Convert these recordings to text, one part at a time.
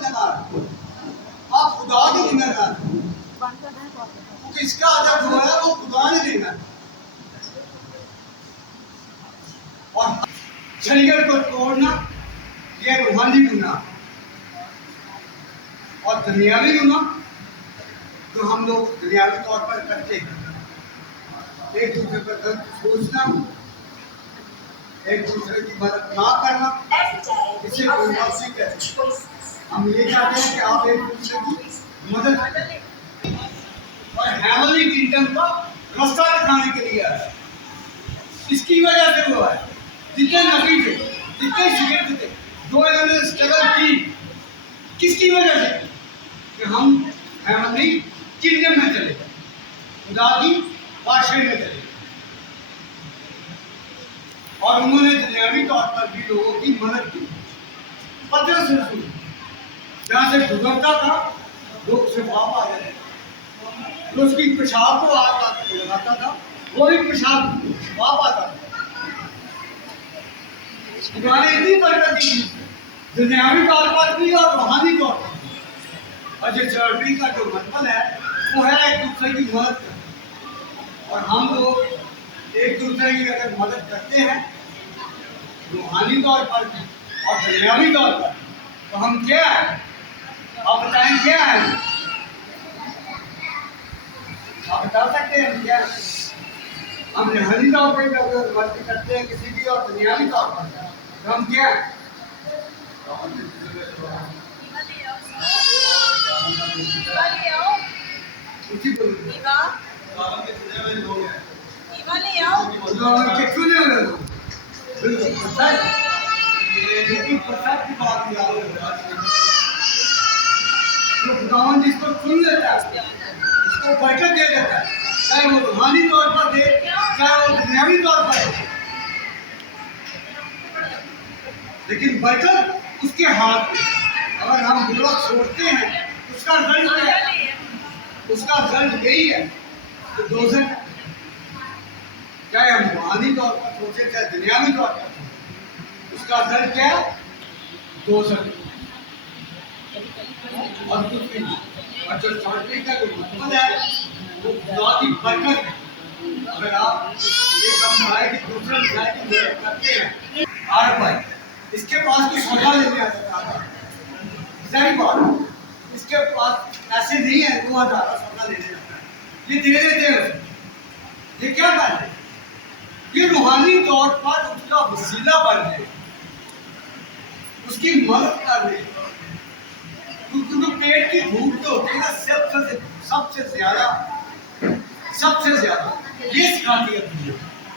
जिम्मेदार है, आप खुदा की जिम्मेदार है। किसका अदब हुआ है वो खुदा ने देना है। और शरीयत को तोड़ना ये रूहानी गुनाह और दुनियावी गुनाह जो हम लोग दुनियावी तौर पर करते हैं, एक दूसरे पर गलत सोचना, एक दूसरे की मदद ना करना, इसे कोई बात नहीं कहते। हम ये चाहते हैं कि आप एक दूसरे की मदद करें और हेवनली किंगडम का रास्ता दिखाने के लिए आया। इसकी वजह से हुआ है जितने नबी थे, जितने शिगिर्द थे, जो इन्होंने स्ट्रगल की, किसकी वजह से कि हम हेवनली किंगडम में चले, खुदा की बादशाही में चले। और उन्होंने दुनियावी तौर पर भी लोगों की मदद की। पतरस रसूल जहाँ से गुजरता था लोग से वाप आ जाते, तो उसकी पेशाब को आग लगाता था, वो भी पेशाब वाप आता था। उन्होंने इतनी बरकत दी दुनियावी तौर पर भी और रूहानी तौर पर। और जो चर्बी का जो मतलब है वो है एक दूसरे की मदद करना। और हम लोग एक दूसरे की अगर मदद करते हैं रूहानी तौर पर और दुनियावी तौर पर, तो हम क्या है, आप बताएं क्या है? आप बता सकते हैं क्या? हम रूहानी तौर पर अगर मदद करते हैं किसी की और दुनियावी तौर पर, तो हम क्या है? उसी को खुदावन जिसको सुन लेता है उसको बरकत दे देता है, चाहे वो रूहानी तौर पर दे चाहे वो दुनियावी तौर पर दे, लेकिन बरकत उसके हाथ में। अगर हम बुरा सोचते हैं उसका रिजल्ट क्या है? उसका रिजल्ट यही है कि दोज़ख, चाहे हम रूहानी तौर पर सोचे चाहे दुनियावी तौर पर, उसका रिजल्ट क्या है? दोज़ख और कुछ भी नहीं। और जो चौथी का जो मतलब है वो खुदा की बरकत है। अगर आप एक भाई की दूसरे भाई की मदद करते हैं, आर भाई इसके पास कोई सौदा लेने आता है, सही बात, इसके पास ऐसे नहीं है 2000 का सौदा लेने आता है, ये दे देते हैं। ये क्या कर रहे हैं? ये रूहानी तौर पर उसका वसीला बन रहे, उसकी मदद कर रहे। क्योंकि पेट की भूख तो होती है ना सबसे ज्यादा ये सिखाती है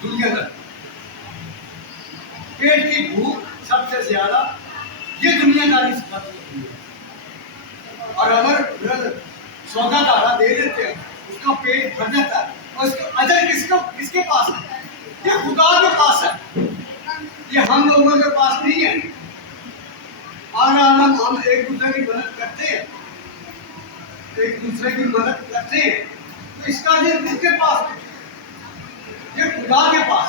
दुनिया का। पेट की भूख सबसे ज्यादा ये दुनियादारी सिखाती है। और अगर सौदादारा दे देते हैं उसका पेट भर जाता है और उसका अजर किसके पास है? ये खुदा के पास है, ये हम लोगों के पास नहीं है। और हम एक दूसरे की मदद करते हैं, एक दूसरे की मदद करते हैं, तो इसका ये किसके पास है? ये खुदा के पास,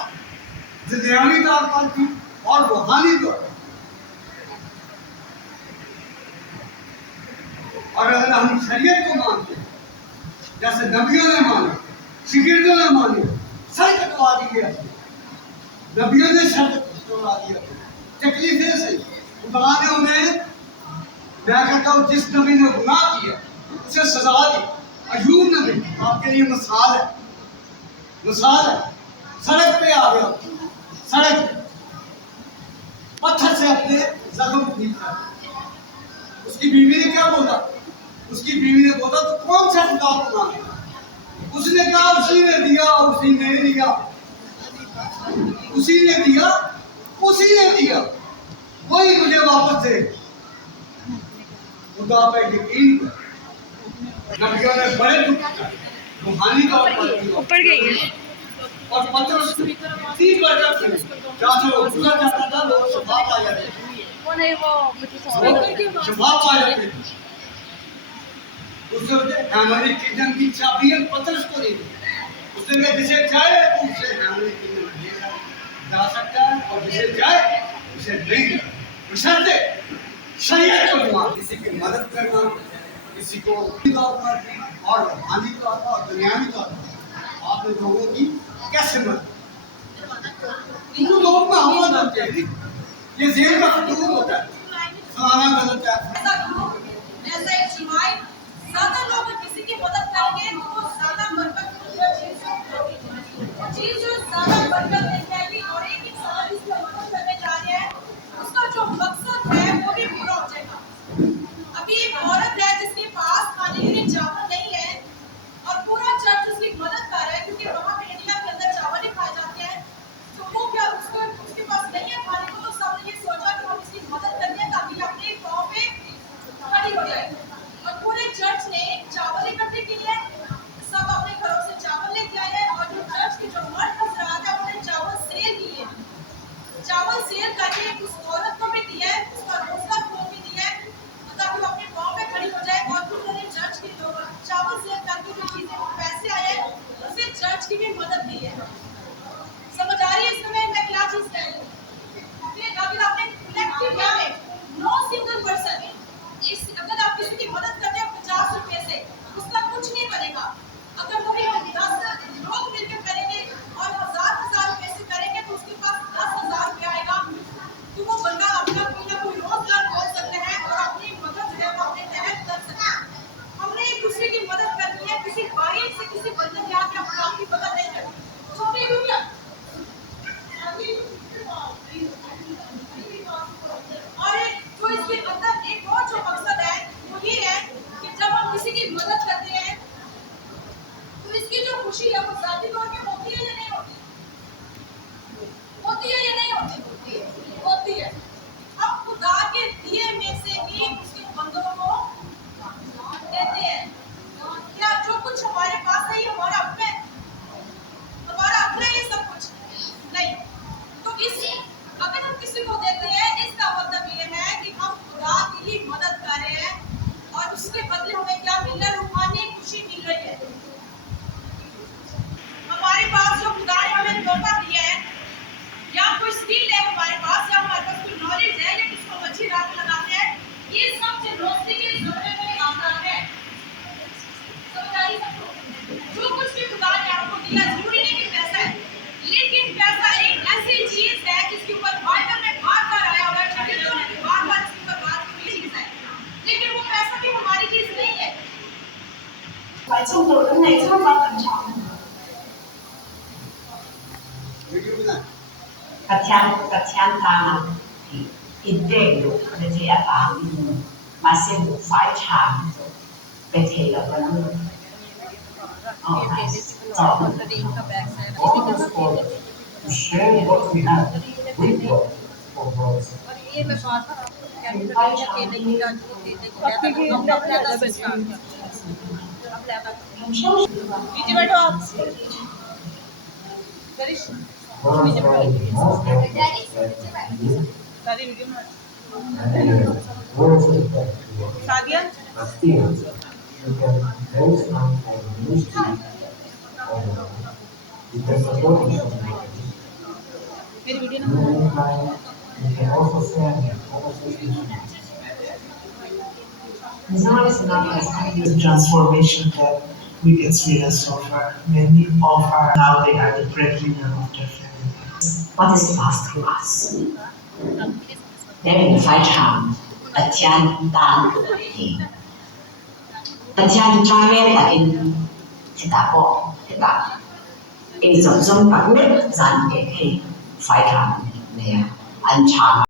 दुनियावी तौर पर भी और रूहानी तौर पर। और अगर हम शरीयत को मानते हैं जैसे नबियों ने माने, शिगिर्दों ने माने, सर कटवा दी गया, नबियों ने सर कटवा दिया, तकलीफें सही, खुदा ने उन्हें, मैं कहता हूँ जिस नबी ने गुनाह किया उसे सजा दी। अय्यूब नबी आपके लिए मिसाल है। सड़क पे आ गया, सड़क पत्थर से अपने जख्म ठीक कर। उसकी बीवी ने क्या बोला? उसकी बीवी ने बोला तो कौन सा खुदा को मांगा? उसने कहा उसी ने दिया, उसी ने दिया, उसी ने दिया, उसी ने दिया, वही मुझे वापस दे। खुदा पे यकीन कर। नबियों ने बड़े दुख रूहानी तौर पर ऊपर गई है और पतरस इतनी बरकत थी, जहाँ से वो गुजर जाता था लोग शफाफ आ जाते शफाफ आ जाते। उसने हेवनली किंगडम की चाबियां पतरस को दी। उसने कहा जिसे चाहे उसे हेवनली किंगडम में जा सकता है और जिसे चाहे उसे नहीं, बशर्ते शरीयत को मान किसी की मदद मदद करना, किसी को तौर पर और रूहानी तौर पर और दुनियावी तौर पर आपने लोगों की कैसे मदद, इन लोगों में हमला करते हैं। ये जेल का फतूर होता है, फलाना गलत है। ऐसा इज्तिमाई ज्यादा लोग किसी की मदद करेंगे तो वो ज्यादा बरकत चीज जो ज्यादा बरकत देती है। और एक इंसान जिसको मदद करने जा रहे हैं उसका जो मकसद है वो भी पूरा हो जाएगा। अभी एक औरत है जिसके पास खाने के लिए चावल नहीं है और पूरा चर्च उसकी मदद कर रहा है, क्योंकि वहाँ पे इंडिया के अंदर चावल ही खाए जाते हैं। तो वो क्या उसके पास नहीं है खाने को, तो सबने ये सोचा कि हम इसकी मदद करनी है ताकि अपने पाँव पे खड़ी हो जाए। और पूरे चर्च ने चावल इकट्ठे किए, सब अपने घरों से चावल लेके आए हैं। और जो चर्च के जो मर्द हजरात है उन्होंने चावल सेल किए, चावल सेल करके उस औरत को भी दिया है, उसका रोजगार को भी दिया है ताकि वो अपने पाँव पे खड़ी हो जाए। और उन्होंने चर्च के लोग चावल सेल करके जो चीजें पैसे आए हैं उससे चर्च की भी मदद दी है। समझ आ रही है इसमें मैं क्या चीज कह रही हूँ? अगर आपने कलेक्टिव वे में नो सिंगल पर्सन अगर आप किसी की मदद करते हैं 50 रुपए से, उसका कुछ नहीं बनेगा। अगर वही हम 10 लोग मिलकर करेंगे और 1000 रुपए से करेंगे तो उसके पास 10,000 रुपया आएगा। तो वो बंदा अपना कोई ना कोई रोजगार खोल सकते हैं और अपनी मदद जो है वो अपने तहत कर सकते हैं। हमने एक दूसरे की मदद करनी है, किसी भाई से किसी बंदे के आके हम आपकी मदद नहीं करनी। छोटी दुनिया और जो इसके अंदर एक और जो मकसद है वो ये है कि जब हम किसी की मदद करते हैं तो इसकी जो खुशी है वो जाती तौर पे होती है या नहीं होती? होती है या नहीं होती? होती है। हम खुदा के दिए में से ही उसके बंदों को देते हैं। क्या जो कुछ हमारे पास है ये हमारा अपना है? हमारा अपना ये सब कुछ नहीं। तो अगर हम किसी को देते हैं इसका मतलब ये है कि हम खुदा की ही मदद कर रहे हैं और उसके बदले हमें क्या मिल रहा है? रूहानी खुशी मिल रही है। हमारे पास जो खुदा ने हमें तोहफा दिया है, या कोई स्किल है हमारे पास, या हमारे पास कोई नॉलेज है, या किसको अच्छी रात लगाते हैं, ये सब रोशनी के जरिए में आता है। जो कुछ भी खुदा ने आपको दिया जरूरी नहीं कि पैसा है, लेकिन पैसा एक ऐसी चीज है जिसके ऊपर बाइबल में बार-बार आया हुआ है, शरीयतों ने भी बार-बार इसके ऊपर बात की हुई चीज है। लेकिन वो पैसा भी हमारी चीज नहीं है। 在中国人类参加很长。 वीडियो बना Katian tangan intendo de te apa masih fai chang pe te la ba na oh nice To share what we have with God for God. ये मैं बात कैपिटल देने की आज को देने की हम लोग लेवल पे स्टार्ट अब लेवल नीचे बैठो आप करिश नीचे बैठो सारी वीडियो में Sadia You can raise hand for ministry. You can support me from मेरी video the meantime, you can also send conversation. Islam is not as kind of transformation that we can experience so far. Many of our now they are the breadwinner of their family. What is lost to us? 你快唱，大家当大家专业的因是打波，是打，因为总总把那咱也可以快唱，那样安唱。